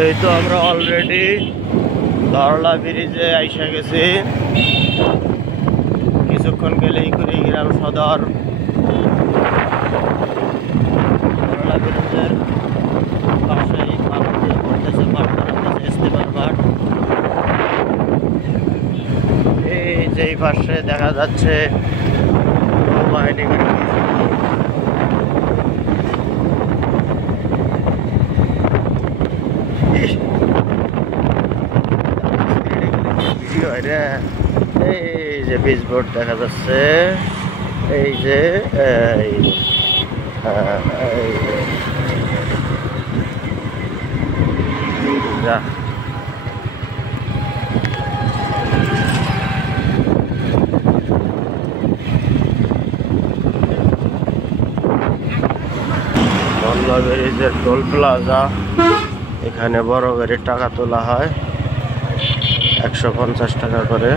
এই তো আমরা অলরেডি ধরলা ব্রিজে আইসা গেছি। কিছুক্ষণ গেলেই কুড়িগ্রাম সদর। ধরলা ব্রিজের পাশেই মাঠ দিয়ে পড়তেছে, মাঠ করা হয়েছে ইস্তেমার মাঠ। এই যেই পাশে দেখা যাচ্ছে নৌবাহিনী এই যে বিচ বোর্ড দেখা যাচ্ছে, এই যে যা ধরলা ব্রিজের টোল প্লাজা। এখানে বড় গাড়ির টাকা তোলা হয় 150 টাকা করে।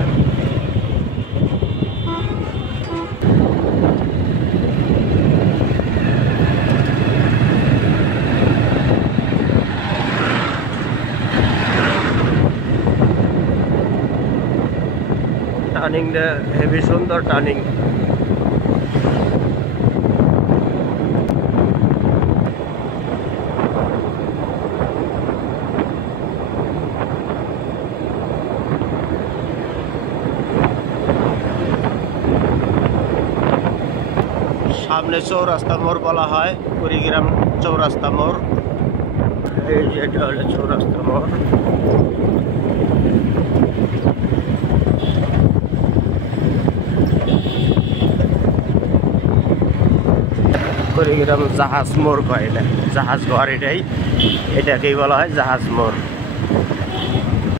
টার্নিং হেভি সুন্দর টার্নিং। সামনে চৌরাস্তা মোড় বলা হয়, কুড়িগ্রাম চৌরাস্তা মোড়। এই যে এটা হলো চৌরাস্তা মোড়। কুড়িগ্রাম জাহাজ মোড় কয় না, জাহাজ ঘর এটাই, এটাকেই বলা হয় জাহাজ মোড়।